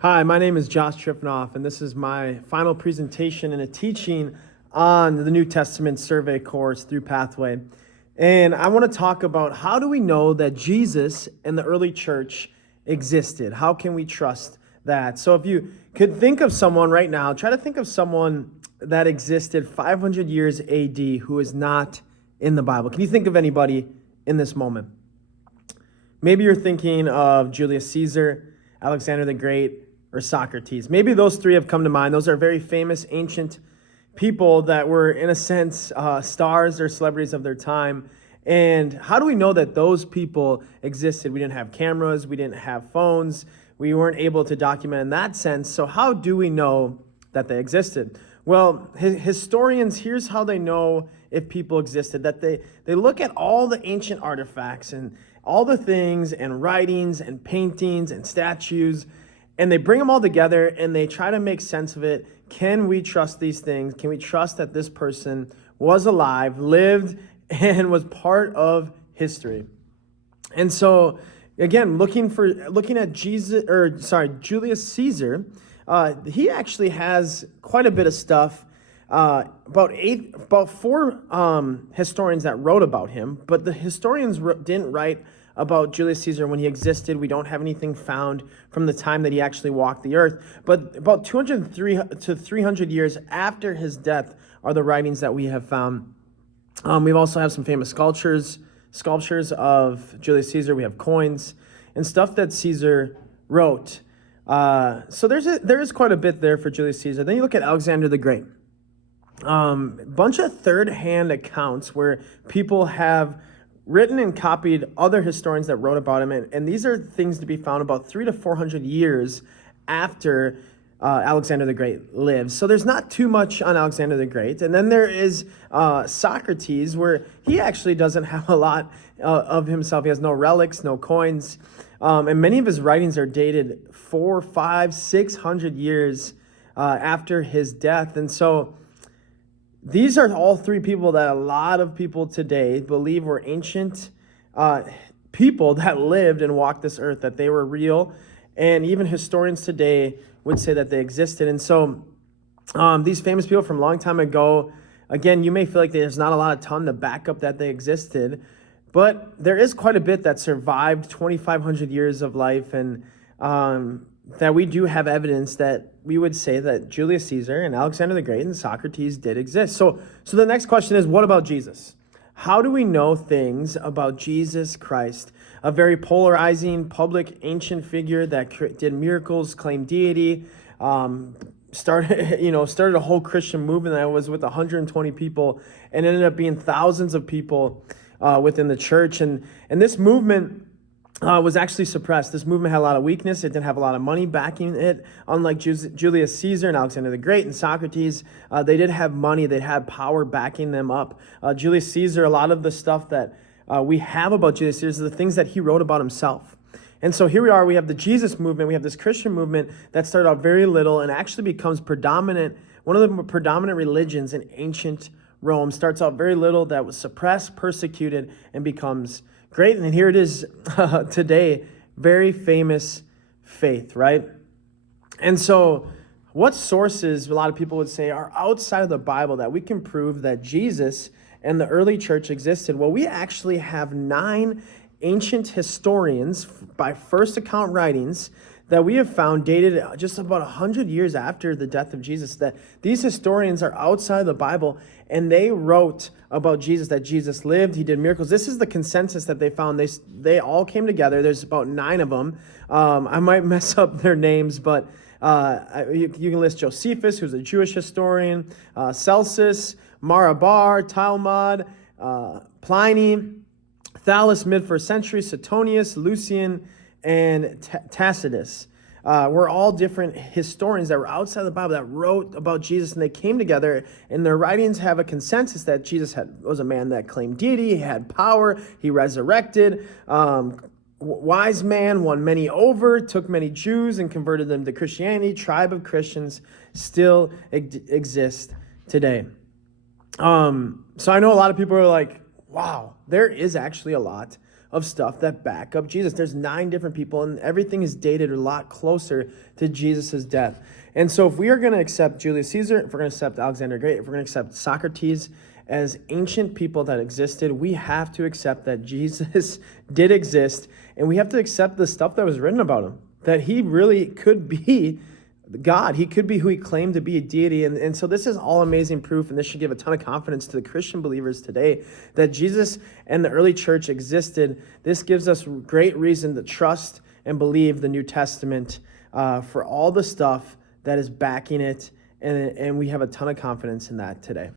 Hi, my name is Josh Triffnoff, and this is my final presentation in a teaching on the New Testament survey course through Pathway. And I want to talk about how do we know that Jesus and the early church existed? How can we trust that? So if you could think of someone right now, try to think of someone that existed 500 years AD who is not in the Bible. Can you think of anybody in this moment? Maybe you're thinking of Julius Caesar, Alexander the Great, or Socrates. Maybe those three have come to mind. Those are very famous ancient people that were, in a sense, stars or celebrities of their time. And how do we know that those people existed? We didn't have cameras. We didn't have phones. We weren't able to document in that sense. So how do we know that they existed? Well, historians, here's how they know if people existed. That they look at all the ancient artifacts and all the things and writings and paintings and statues, and they bring them all together and they try to make sense of it. Can we trust these things? Can we trust that this person was alive, lived, and was part of history? And so, again, looking at Julius Caesar, he actually has quite a bit of stuff. About four historians that wrote about him, but the historians didn't write about Julius Caesar when he existed. We don't have anything found from the time that he actually walked the earth. But about 203 to 300 years after his death are the writings that we have found. We also have some famous sculptures of Julius Caesar. We have coins and stuff that Caesar wrote. So there is quite a bit there for Julius Caesar. Then you look at Alexander the Great. Bunch of third-hand accounts where people have written and copied other historians that wrote about him, and these are things to be found about 300 to 400 years after Alexander the Great lived. So there's not too much on Alexander the Great. And then there is Socrates, where he actually doesn't have a lot of himself. He has no relics, no coins, and many of his writings are dated 400, 500, 600 years after his death. And so these are all three people that a lot of people today believe were ancient people that lived and walked this earth, that they were real. And even historians today would say that they existed. And so these famous people from a long time ago, again, you may feel like there's not a lot of ton to back up that they existed, but there is quite a bit that survived 2,500 years of life, and that we do have evidence that we would say that Julius Caesar and Alexander the Great and Socrates did exist. So the next question is, what about Jesus? How do we know things about Jesus Christ, a very polarizing public ancient figure that did miracles, claimed deity, started a whole Christian movement that was with 120 people and ended up being thousands of people within the church. And this movement was actually suppressed. This movement had a lot of weakness. It didn't have a lot of money backing it. Unlike Julius Caesar and Alexander the Great and Socrates, they did have money. They had power backing them up. Julius Caesar, a lot of the stuff that we have about Julius Caesar is the things that he wrote about himself. And so here we are. We have the Jesus movement. We have this Christian movement that started out very little and actually becomes predominant. One of the predominant religions in ancient Rome starts out very little, that was suppressed, persecuted, and becomes great. And here it is today, very famous faith, right? And so what sources, a lot of people would say, are outside of the Bible that we can prove that Jesus and the early church existed? Well, we actually have 9 ancient historians by first account writings that we have found dated just about 100 years after the death of Jesus, that these historians are outside of the Bible, and they wrote about Jesus, that Jesus lived, he did miracles. This is the consensus that they found. They all came together. There's about 9 of them. I might mess up their names, but you can list Josephus, who's a Jewish historian, Celsus, Marabar, Talmud, Pliny, Thallus, mid-first century, Suetonius, Lucian, and Tacitus. Were all different historians that were outside the Bible that wrote about Jesus, and they came together, and their writings have a consensus that Jesus was a man that claimed deity, he had power, he resurrected, wise man, won many over, took many Jews and converted them to Christianity. Tribe of Christians still exist today. So I know a lot of people are like, wow, there is actually a lot of stuff that back up Jesus. There's 9 different people, and everything is dated a lot closer to Jesus' death. And so if we are going to accept Julius Caesar, if we're going to accept Alexander the Great, if we're going to accept Socrates as ancient people that existed, we have to accept that Jesus did exist, and we have to accept the stuff that was written about him, that he really could be God. He could be who he claimed to be, a deity. And so this is all amazing proof, and this should give a ton of confidence to the Christian believers today that Jesus and the early church existed. This gives us great reason to trust and believe the New Testament for all the stuff that is backing it, and we have a ton of confidence in that today.